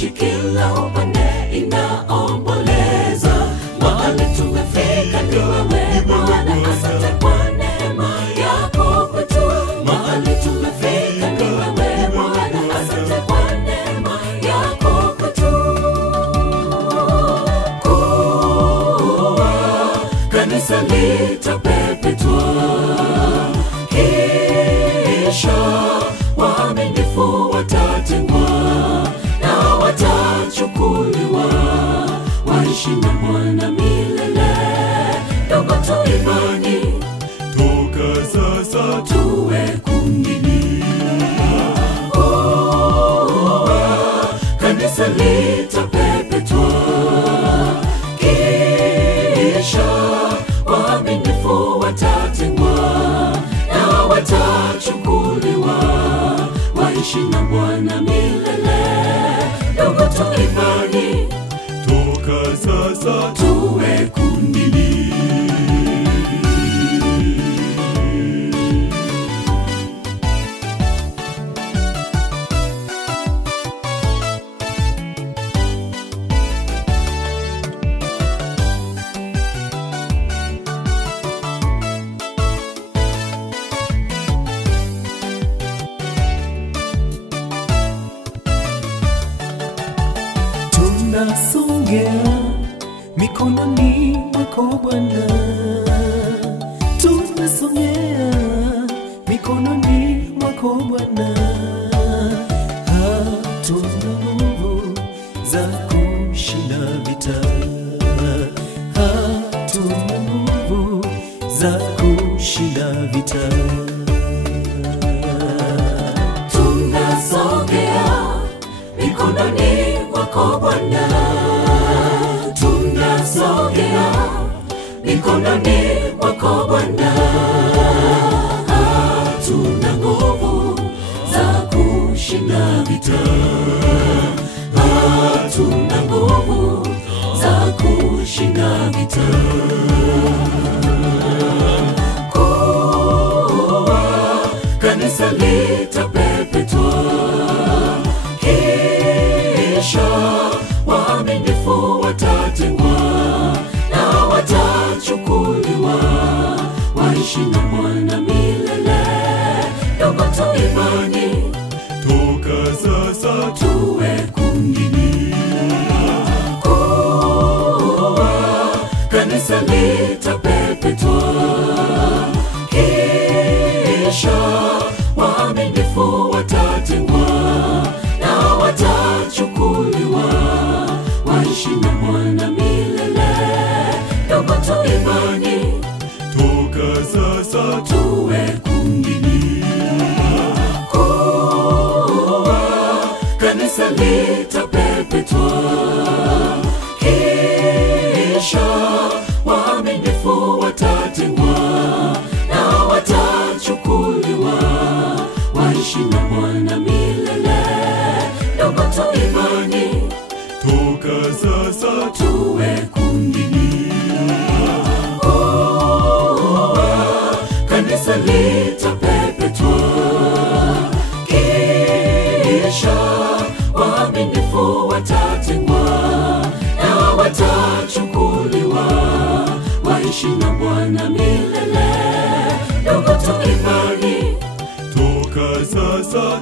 nchi kila upande inaomboleza. Mahali tumefika ni wewe Bwana, asante kwa neema yako kwetu. Mahali tumefika ni wewe Bwana, asante kwa neema yako kwetu. Kuwa kanisa litapepetwa, kisha waaminifu watatengwa na watachukuliwa, waishi na Bwana milele. Ndugu tu imani, toka sasa tuwe kundini. Kanisa litapepetwa, kisha waaminifu watatengwa na watachukuliwa, waishi na Bwana milele. Ndugu tu imani, toka sasa tuwe kundini. Tunasongea mikononi mwako Bwana, tunasongea mikononi mwako Bwana. Hatuna nguvu za kushinda vita, hatuna nguvu za kushinda vita. Tunasongea mikononi mwako Bwana, tunasongea mikononi mwako Bwana. Hatuna nguvu za kushinda vita, hatuna nguvu za kushinda vita. Kuwa kanisa litapepetwa, kisha waaminifu watatengwa na watachukuliwa, waishi na Bwana milele. Ndugu tu imani, toka sasa tuwe kundini. Kuwa kanisa litapepetwa, kisha waaminifu watatengwa na watachukuliwa, waishi na Bwana milele. Ndugu tu imani, toka sasa tuwe kundini. Kuwa kanisa litapepetwa, kisha waaminifu watatengwa na watachukuliwa, waishi na Bwana milele. Ndugu tu imani, toka sasa tuwe kundini. Kanisa litapepetwa, kisha waaminifu watatengwa na watachukuliwa, waishi na Bwana milele. Ndugu tu imani, toka sasa